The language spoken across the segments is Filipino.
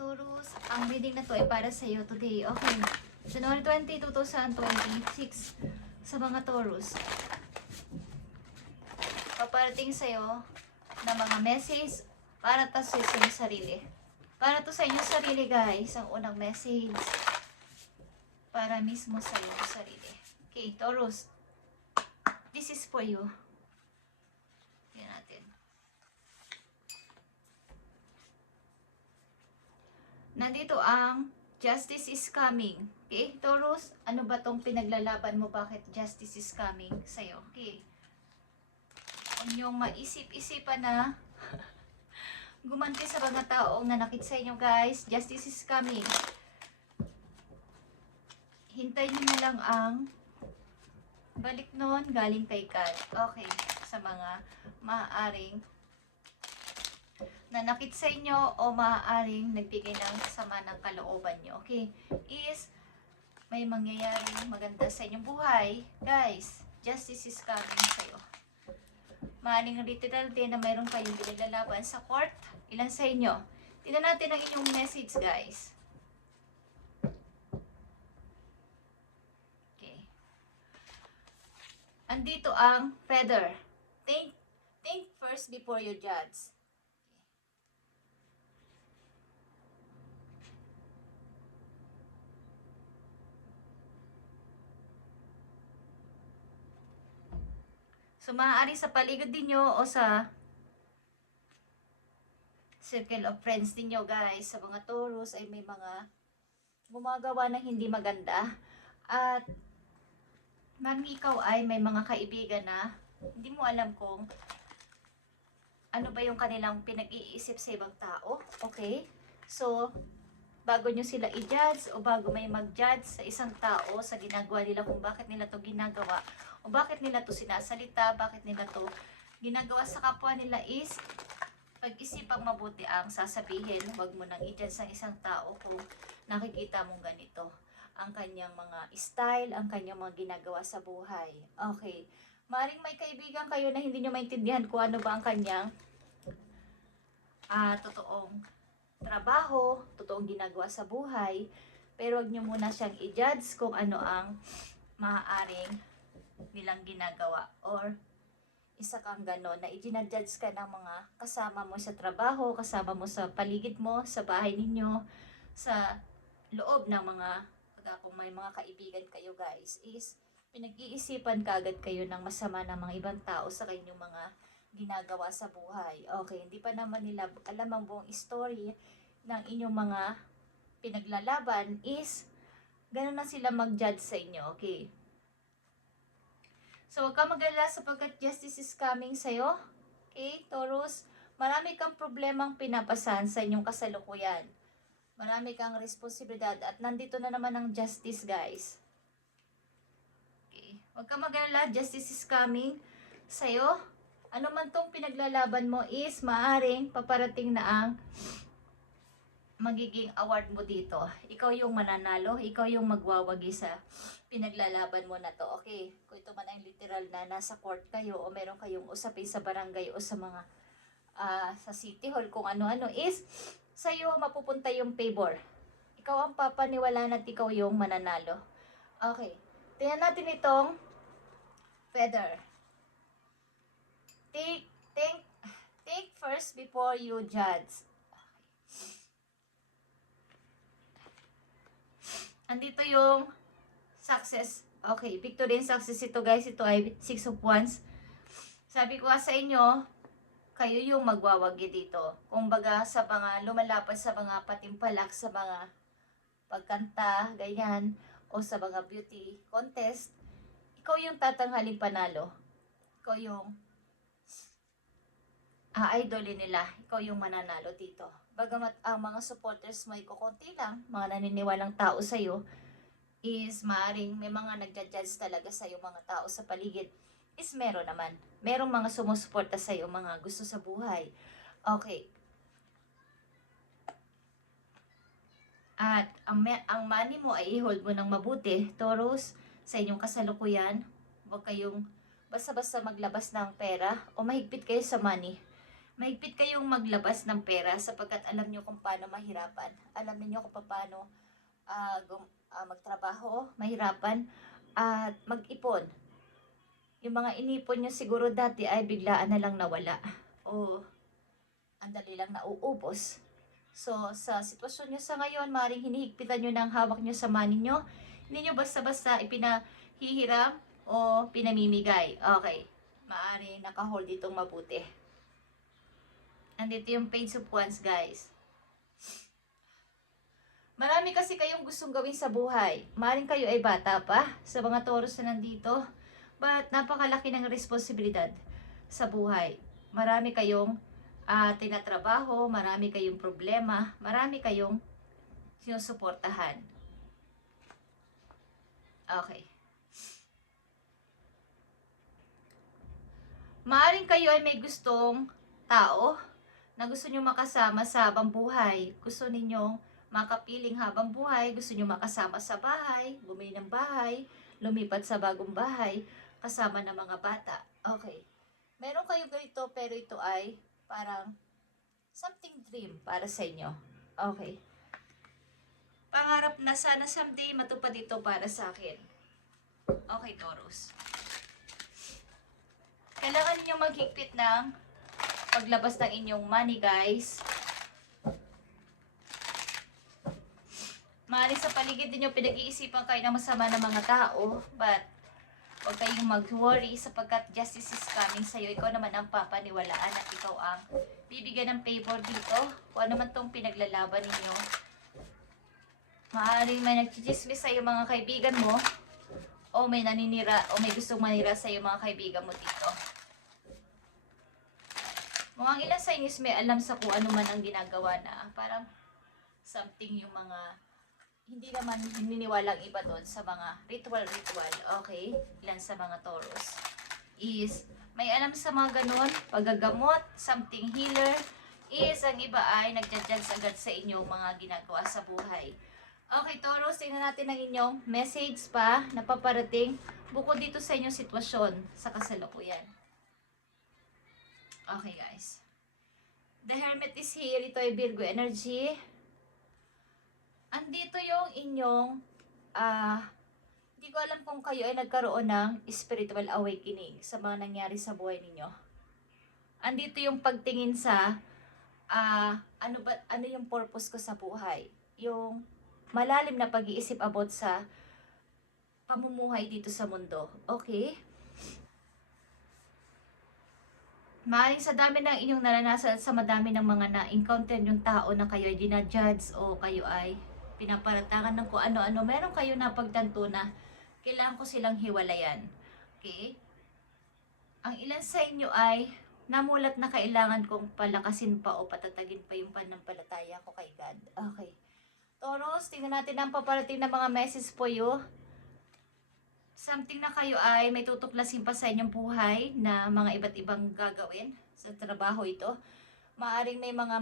Taurus, ang reading na to ay para sa iyo today. Okay. January 20, 2026 sa mga Taurus. Paparating sa iyo na mga message para to sa inyong sarili. Para to sa inyong sarili, guys, ang unang message. Para mismo sa inyong sarili. Okay, Taurus. This is for you. Yan natin. Nandito ang justice is coming. Okay, Taurus, ano ba tong pinaglalaban mo? Bakit justice is coming sa'yo? Okay. Huwag niyong maisip-isipan na gumanti sa mga taong nanakit sa inyo, guys. Justice is coming. Hintayin niyo na lang ang balik nun galing kay God. Okay, sa mga maaaring nanakit sa inyo o maaaring nagbigay ng sama ng kalooban nyo. Okay? Is, may mangyayaring maganda sa inyong buhay. Guys, justice is coming sa'yo. Maaaring literal din na mayroon kayong pinaglalaban sa court. Ilan sa inyo? Tingnan natin ang inyong message, guys. Okay. Andito ang feather. Think first before you judge. So, maaari sa paligid ninyo o sa circle of friends ninyo, guys, sa mga Taurus ay may mga gumagawa ng hindi maganda. At man ikaw ay may mga kaibigan na hindi mo alam kung ano ba yung kanilang pinag-iisip sa ibang tao. Okay? So, bago nyo sila i-judge o bago may mag-judge sa isang tao sa ginagawa nila, kung bakit nila to ginagawa o bakit nila to sinasalita, bakit nila to ginagawa sa kapwa nila, is pag-isipang mabuti ang sasabihin. Huwag mo nang i-judge sa isang tao kung nakikita mong ganito ang kanyang mga style, ang kanyang mga ginagawa sa buhay. Okay. Maring may kaibigan kayo na hindi nyo maintindihan kung ano ba ang kanyang totoong trabaho, totoong ginagawa sa buhay, pero wag nyo muna siyang i-judge kung ano ang maaaring nilang ginagawa, or isa kang gano'n na i-judge ka ng mga kasama mo sa trabaho, kasama mo sa paligid mo, sa bahay ninyo, sa loob ng mga, kung may mga kaibigan kayo, guys, is pinag-iisipan kaagad kayo ng masama ng mga ibang tao sa kanyang mga ginagawa sa buhay. Okay, hindi pa naman nila alam ang buong story ng inyong mga pinaglalaban, is gano'n na sila mag-judge sa inyo. Okay. So, huwag kang mag-alala sapagkat justice is coming sa'yo. Okay, Taurus? Marami kang problemang pinapasan sa inyong kasalukuyan. Marami kang responsibilidad at nandito na naman ang justice, guys. Okay. Huwag kang mag-alala, justice is coming sa'yo. Ano man tong pinaglalaban mo is maaring paparating na ang magiging award mo dito. Ikaw yung mananalo, ikaw yung magwawagi sa pinaglalaban mo na to. Okay, kung ito man ang literal na nasa court kayo o meron kayong usapin sa barangay o sa mga sa city hall, kung ano-ano, is sa'yo mapupunta yung favor. Ikaw ang papaniwalaan at ikaw yung mananalo. Okay, tingnan natin itong feather. Think first before you judge. Andito yung success. Okay, victory and success ito, guys. Ito ay 6 of Wands. Sabi ko sa inyo, kayo yung magwawagi dito. Kumbaga sa mga lumalapad sa mga patimpalak, sa mga pagkanta, ganyan, o sa mga beauty contest, ikaw yung tatanghaling panalo. Ikaw yung idolin nila. Ikaw yung mananalo dito. Bagamat ang mga supporters mo ay kukunti lang, mga naniniwalang tao sa'yo, is maaring may mga nagja-judge talaga sa'yo, mga tao sa paligid, is meron naman. Merong mga sumusuporta sa'yo, mga gusto sa buhay. Okay. At ang money mo ay i-hold mo ng mabuti, Taurus, sa inyong kasalukuyan. Huwag kayong basta-basta maglabas ng pera o mahigpit kayo sa money. Mahigpit kayong maglabas ng pera sapagkat alam nyo kung paano mahirapan. Alam niyo kung paano magtrabaho, mahirapan, at mag-ipon. Yung mga inipon nyo siguro dati ay biglaan na lang nawala. O ang dali lang nauubos. So, sa sitwasyon nyo sa ngayon, maaaring hinihigpitan nyo ng hawak nyo sa money nyo. Hindi nyo basta-basta ipinahihiram o pinamimigay. Okay. Maaaring nakahold itong mabuti. Andito yung Page of Wands, guys. Marami kasi kayong gustong gawin sa buhay. Maaaring kayo ay bata pa sa mga Taurus na nandito. But napakalaki ng responsibilidad sa buhay. Marami kayong tinatrabaho, marami kayong problema, marami kayong sinusuportahan. Okay. Maaring kayo ay may gustong tao na gusto nyo makasama sa habang buhay. Gusto ninyong makapiling habang buhay, gusto nyo makasama sa bahay, bumili ng bahay, lumipat sa bagong bahay, kasama ng mga bata. Okay. Meron kayo ganito pero ito ay parang something dream para sa inyo. Okay. Pangarap na sana someday matupad ito para sa akin. Okay, Taurus. Kailangan niyo maghigpit ng paglabas ng inyong money, guys. Maaaring sa paligid niyo pinag-iisipan kayo ng masama ng mga tao, but huwag kayong mag-worry sapagkat justice is coming sa'yo. Ikaw naman ang papaniwalaan at ikaw ang bibigyan ng favor dito. Kung ano man tong pinaglalaban ninyo. Maaaring may nagchichismis sa'yo mga kaibigan mo, o may naninira, o may gustong manira sa'yo mga kaibigan mo dito. Mukhang ilan sa inyo may alam sa kung ano man ang ginagawa na parang something yung mga hindi naman hininiwala ang iba doon sa mga ritual. Okay? Ilan sa mga Taurus is may alam sa mga ganun, paggagamot, something healer, is ang iba ay nagja-judge agad sa inyong mga ginagawa sa buhay. Okay, Taurus, tingnan natin ang inyong message pa na paparating bukod dito sa inyong sitwasyon sa kasalukuyan. Okay, guys. The Hermit is here. Ito ay Virgo energy. Andito yung inyong, hindi ko alam kung kayo ay nagkaroon ng spiritual awakening sa mga nangyari sa buhay ninyo. Andito yung pagtingin sa, ano yung purpose ko sa buhay. Yung malalim na pag-iisip about sa pamumuhay dito sa mundo. Okay? Maaaring sa dami ng inyong naranasan at sa madami ng mga na-encounter yung tao na kayo ay dinajudge o kayo ay pinaparatangan ng kung ano-ano, meron kayo na pagtanto na kailangan ko silang hiwalayan. Okay? Ang ilan sa inyo ay namulat na kailangan kong palakasin pa o patatagin pa yung pananampalataya ko kay God. Okay. Taurus, tingnan natin ang paparating na mga message po yun. Something na kayo ay may tutuklasin pa sa inyong buhay na mga iba't ibang gagawin sa trabaho ito. Maaring may mga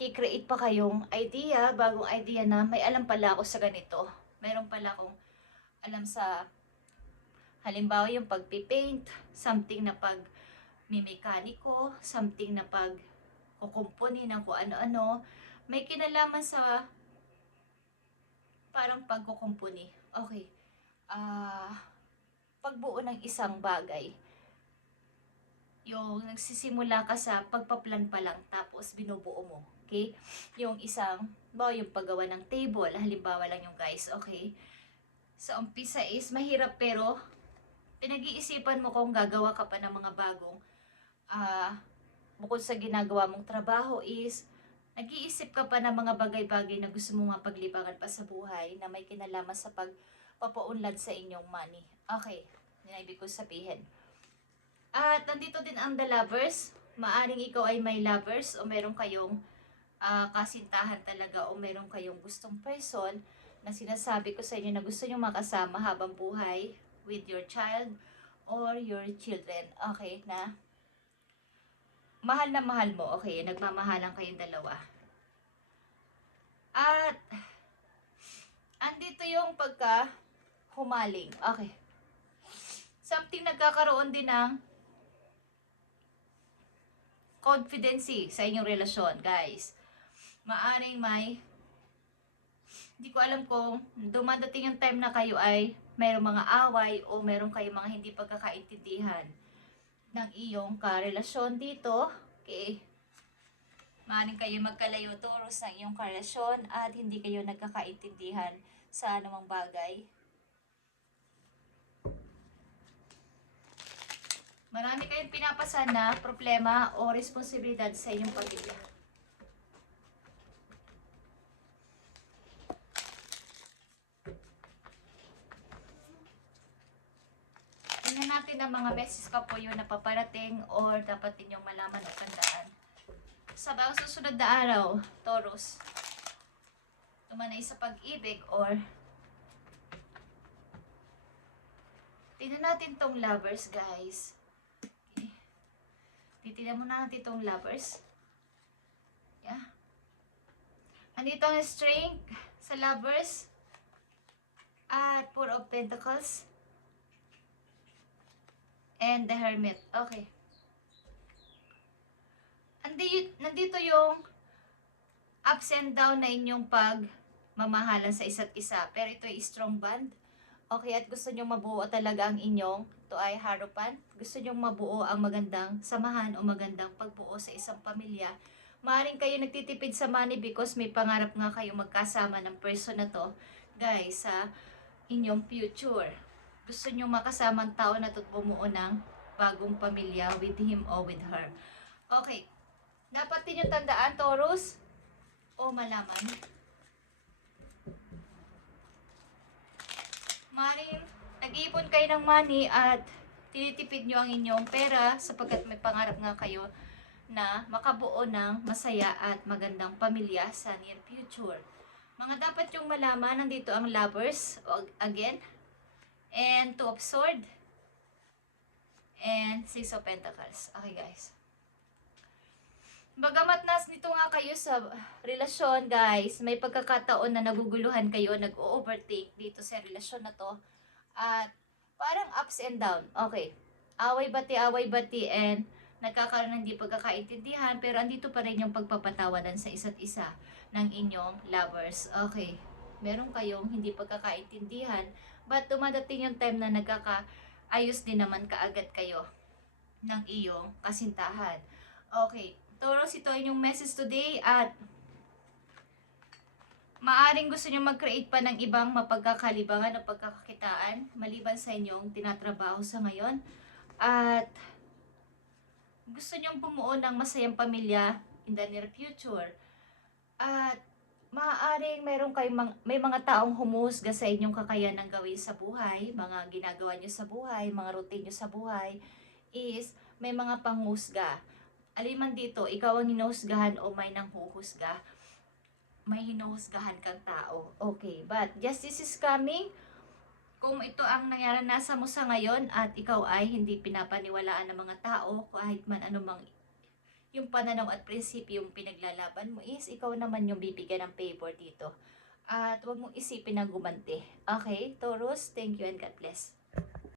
kikreate pa kayong idea, bagong idea na may alam pala ako sa ganito. Meron pala akong alam sa, halimbawa yung pagpipaint, something na pag-mimekaniko, something na pag-kukumpuni ng kung ano-ano. May kinalaman sa parang pagkukumpuni. Okay. Pagbuo ng isang bagay. Yung nagsisimula ka sa pagpaplan pa lang tapos binubuo mo. Okay? Yung isang, yung paggawa ng table, halimbawa lang yung guys, okay? Sa umpisa is mahirap pero pinag-iisipan mo kung gagawa ka pa ng mga bagong bukod sa ginagawa mong trabaho is nag-iisip ka pa ng mga bagay-bagay na gusto mong mapaglibangan pa sa buhay na may kinalaman sa papaunlad sa inyong money. Okay, yun ang ibig ko sabihin. At nandito din ang the lovers. Maaring ikaw ay may lovers o meron kayong kasintahan talaga o meron kayong gustong person na sinasabi ko sa inyo na gusto nyo makasama habang buhay with your child or your children. Okay, na mahal na mahal mo. Okay, nagmamahalan kayong dalawa. At andito yung humaling. Okay. Something nagkakaroon din ng confidence sa inyong relasyon, guys. Maaring hindi ko alam kung dumadating yung time na kayo ay mayroong mga away o mayroong kayong mga hindi pagkakaintindihan ng iyong karelasyon dito. Okay. Maaring kayo magkalayo, Taurus, ng iyong karelasyon at hindi kayo nagkakaintindihan sa anumang bagay. Marami kayong pinapasan na problema o responsibilidad sa inyong pamilya. Tingnan natin ang mga messages pa po yun na paparating or dapat ninyong malaman o tandaan. Sa bawat susunod na araw, Taurus, tumanay sa pag-ibig or tingnan natin tong lovers, guys. Okay. Titignan muna natin tong lovers. Yeah. Andito ang strength sa lovers at Four of Pentacles and the Hermit. Okay. Nandito yung ups and down na inyong pagmamahalan sa isa't isa. Pero ito ay strong bond. Okay, at gusto nyong mabuo talaga ang inyong, ito ay harapan. Gusto nyong mabuo ang magandang samahan o magandang pagbuo sa isang pamilya. Maaaring kayo nagtitipid sa money because may pangarap nga kayo magkasama ng person na to, guys, sa inyong future. Gusto nyong makasama ang tao na to bumuo ng bagong pamilya with him or with her. Okay. Dapat din yung tandaan, Taurus, o malaman. Maring nag-iipon kayo ng money at tinitipid nyo ang inyong pera sapagkat may pangarap nga kayo na makabuo ng masaya at magandang pamilya sa near future. Mga dapat yung malaman, nandito ang lovers, again, and Two of Swords, and Six of Pentacles. Okay, guys. Bagamat nito nga kayo sa relasyon, guys, may pagkakataon na naguguluhan kayo, nag-overtake dito sa relasyon na to. At parang ups and down. Okay. Away bati, and nagkakaroon ng hindi pagkakaintindihan, pero andito pa rin yung pagpapatawanan sa isa't isa ng inyong lovers. Okay. Meron kayong hindi pagkakaintindihan, but dumadating yung time na nagkakaayos din naman kaagad kayo ng iyong kasintahan. Okay. Taurus, ito ay yung message today at maaring gusto nyo mag-create pa ng ibang mapagkakalibangan o pagkakakitaan maliban sa inyong tinatrabaho sa ngayon. At gusto nyo bumuo ng masayang pamilya in the near future. At maaaring may mga taong humusga sa inyong kakayanang gawin sa buhay, mga ginagawa nyo sa buhay, mga routine nyo sa buhay, is may mga panghusga. Aliman dito, ikaw ang hinuhusgahan o may nanghuhusga, may hinuhusgahan kang tao. Okay, but justice is coming. Kung ito ang nangyaranasan mo sa ngayon at ikaw ay hindi pinapaniwalaan ng mga tao, kahit man anumang yung pananaw at prinsipyo yung pinaglalaban mo, is ikaw naman yung bibigyan ng favor dito. At huwag mong isipin na gumanti. Okay, Taurus, thank you and God bless.